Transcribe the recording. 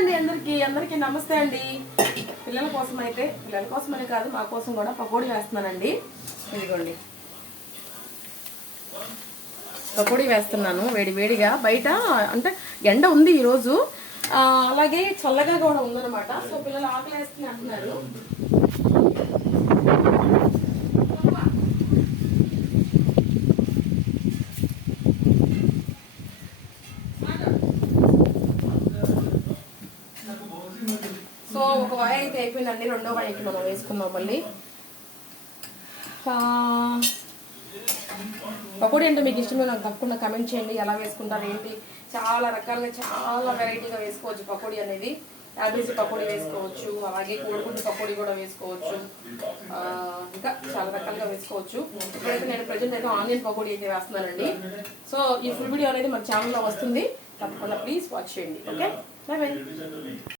అండి అందరికీ నమస్తే అండి. పిల్లల కోసమని కాదు మా కోసం కూడా పకోడీ వేస్తున్నానండి. ఇదిగోండి పకోడీ వేస్తున్నాను వేడిగా. బయట అంటే ఎండ ఉంది ఈరోజు, అలాగే చల్లగా కూడా ఉందన్నమాట. సో పిల్లలు ఆకలి వేస్తుంది అంటున్నారు. సో ఒక వాయి అయితే అయిపోయిందండి, రెండో వాయికి మనం వేసుకుందాం మళ్ళీ. పకోడీ అంటే మీకు ఇష్టమే నాకు తప్పకుండా కమెంట్ చేయండి, ఎలా వేసుకుంటారు ఏంటి. చాలా రకాలుగా చాలా వెరైటీగా వేసుకోవచ్చు పకోడీ అనేది. యాపిల్స్ పకోడీ వేసుకోవచ్చు, అలాగే కోడిగుడ్డు పకోడీ కూడా వేసుకోవచ్చు, ఇంకా చాలా రకాలుగా వేసుకోవచ్చు. ఇప్పుడైతే నేను ప్రజెంట్ అయితే ఆనియన్ పకోడీ అయితే వేస్తున్నానండి. సో ఈ ఫుల్ వీడియో అనేది మన ఛానల్లో వస్తుంది, తప్పకుండా ప్లీజ్ వాచ్ చేయండి. Okay, by by.